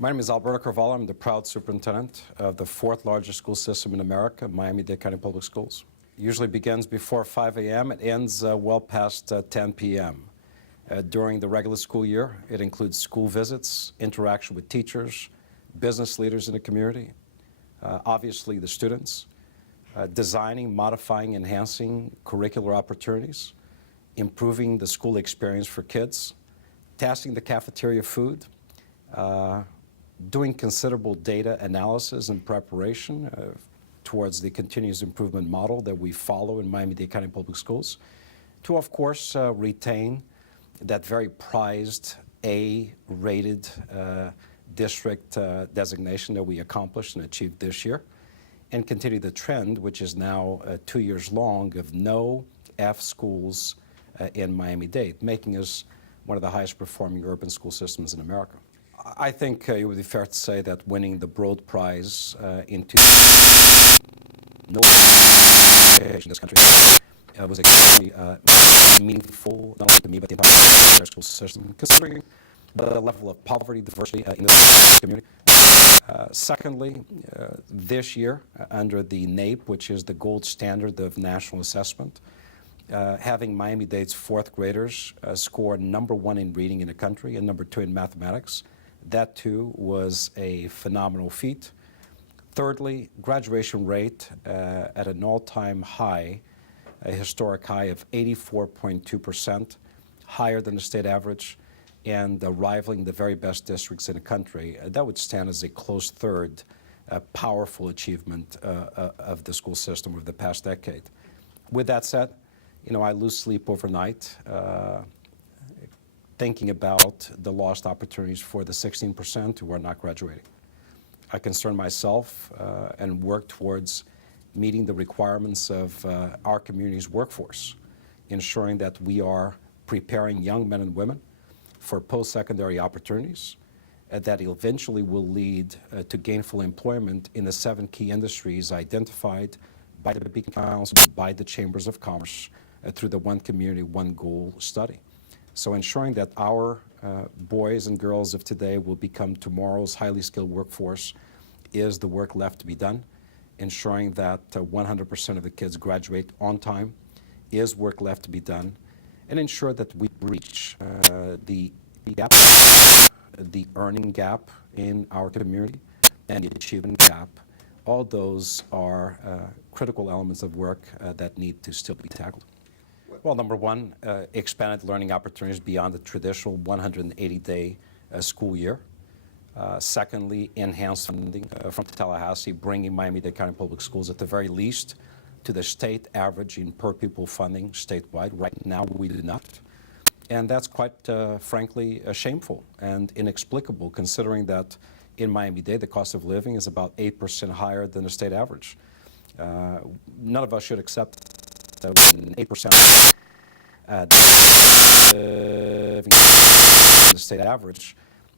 My name is Alberto Carvalho. I'm the proud superintendent of the fourth largest school system in America, Miami-Dade County Public Schools. Usually begins before 5 a.m. It ends well past 10 p.m. During the regular school year, it includes school visits, interaction with teachers, business leaders in the community, obviously the students, designing, modifying, enhancing curricular opportunities, improving the school experience for kids, testing the cafeteria food, doing considerable data analysis and preparation towards the continuous improvement model that we follow in Miami-Dade County Public Schools, to, of course, retain that very prized A-rated district designation that we accomplished and achieved this year, and continue the trend, which is now 2 years long, of no F schools in Miami-Dade, making us one of the highest performing urban school systems in America. I think it would be fair to say that winning the Broad Prize in no in this country was extremely meaningful, not only to me, but the entire school system, considering the level of poverty, diversity in this community. Secondly, this year, under the NAEP, which is the gold standard of national assessment, having Miami-Dade's fourth graders score #1 in reading in the country and #2 in mathematics, that too was a phenomenal feat. Thirdly, graduation rate at an all-time high, a historic high of 84.2%, higher than the state average, and rivaling the very best districts in the country. That would stand as a close third, powerful achievement of the school system over the past decade. With that said, I lose sleep overnight thinking about the lost opportunities for the 16% who are not graduating. I concern myself and work towards meeting the requirements of our community's workforce, ensuring that we are preparing young men and women for post-secondary opportunities that eventually will lead to gainful employment in the 7 key industries identified by the Beacon Council, by the Chambers of Commerce, through the One Community, One Goal study. So ensuring that our boys and girls of today will become tomorrow's highly skilled workforce is the work left to be done. Ensuring that 100% of the kids graduate on time is work left to be done. And ensure that we reach the gap, the earning gap in our community, and the achievement gap. All those are critical elements of work that need to still be tackled. Well, #1, expanded learning opportunities beyond the traditional 180-day school year. Secondly, enhanced funding from Tallahassee, bringing Miami-Dade County Public Schools at the very least to the state average in per pupil funding statewide. Right now, we do not. And that's quite frankly shameful and inexplicable, considering that in Miami-Dade, the cost of living is about 8% higher than the state average. None of us should accept 8% the state average,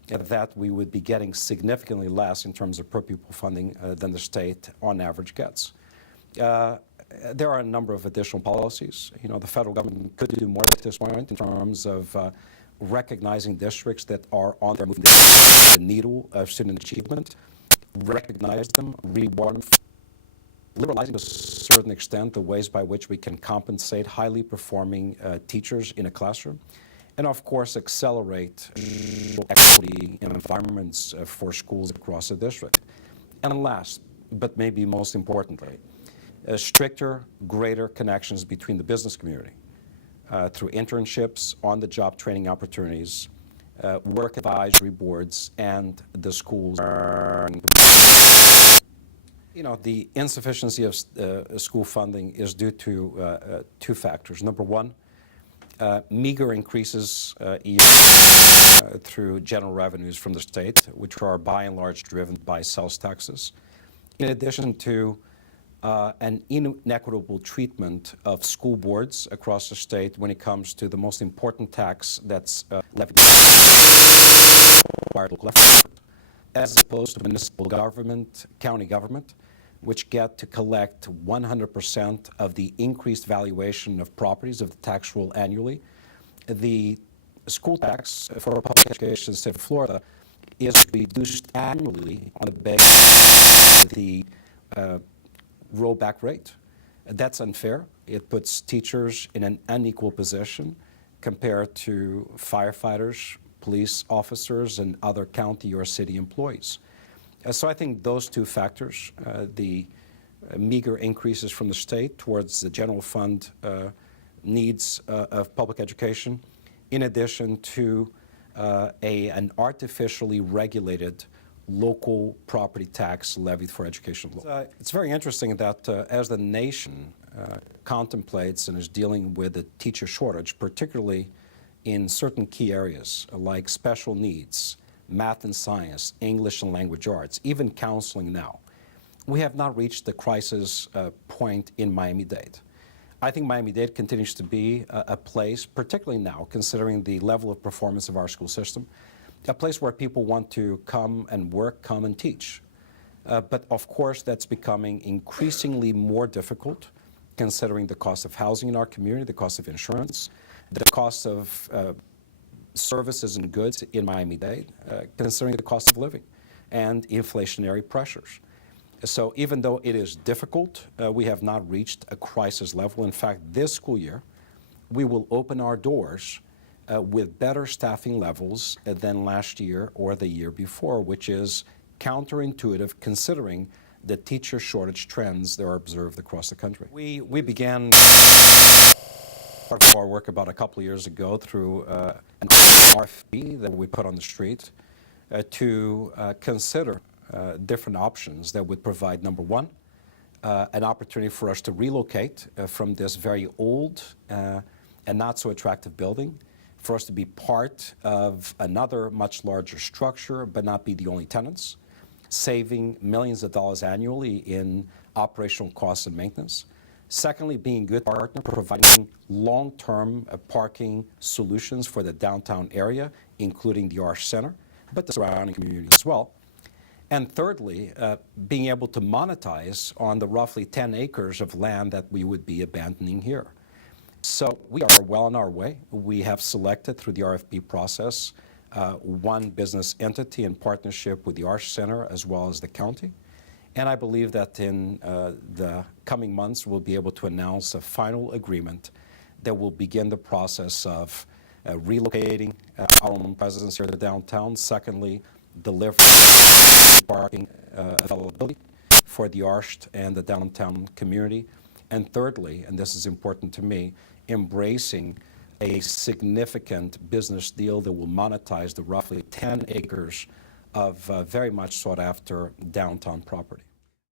that we would be getting significantly less in terms of per pupil funding than the state on average gets. There are a number of additional policies. The federal government could do more at this point in terms of recognizing districts that are on their moving the needle of student achievement, recognize them, reward them, liberalizing to a certain extent the ways by which we can compensate highly performing teachers in a classroom, and of course accelerate equity environments for schools across the district. And last, but maybe most importantly, stricter, greater connections between the business community through internships, on-the-job training opportunities, work advisory boards, and the schools. The insufficiency of school funding is due to 2 factors. #1, meager increases through general revenues from the state, which are by and large driven by sales taxes, in addition to an inequitable treatment of school boards across the state when it comes to the most important tax that's levied by local effort, as opposed to municipal government, county government, which get to collect 100% of the increased valuation of properties of the tax roll annually. The school tax for public education in the state of Florida is reduced annually on the basis of the rollback rate. That's unfair. It puts teachers in an unequal position compared to firefighters, police officers, and other county or city employees. So I think those two factors, the meager increases from the state towards the general fund needs of public education, in addition to an artificially regulated local property tax levied for education. It's very interesting that as the nation contemplates and is dealing with the teacher shortage, particularly in certain key areas like special needs, math and science, English and language arts, even counseling now, we have not reached the crisis point in Miami-Dade. I think Miami-Dade continues to be a place, particularly now, considering the level of performance of our school system, a place where people want to come and work, come and teach. But of course, that's becoming increasingly more difficult, considering the cost of housing in our community, the cost of insurance, the cost of services and goods in Miami-Dade, considering the cost of living and inflationary pressures. So even though it is difficult, we have not reached a crisis level. In fact, this school year, we will open our doors with better staffing levels than last year or the year before, which is counterintuitive considering the teacher shortage trends that are observed across the country. We began part of our work about a couple of years ago through an RFP that we put on the street to consider different options that would provide, number one, an opportunity for us to relocate from this very old and not so attractive building, for us to be part of another much larger structure but not be the only tenants, saving millions of dollars annually in operational costs and maintenance. Secondly, being a good partner, providing long-term parking solutions for the downtown area, including the Arch Center, but the surrounding community as well. And thirdly, being able to monetize on the roughly 10 acres of land that we would be abandoning here. So we are well on our way. We have selected through the RFP process one business entity in partnership with the Arch Center as well as the county. And I believe that in the coming months, we'll be able to announce a final agreement that will begin the process of relocating our own presence here in the downtown. Secondly, delivering parking availability for the Arch and the downtown community. And thirdly, and this is important to me, embracing a significant business deal that will monetize the roughly 10 acres of very much sought after downtown property.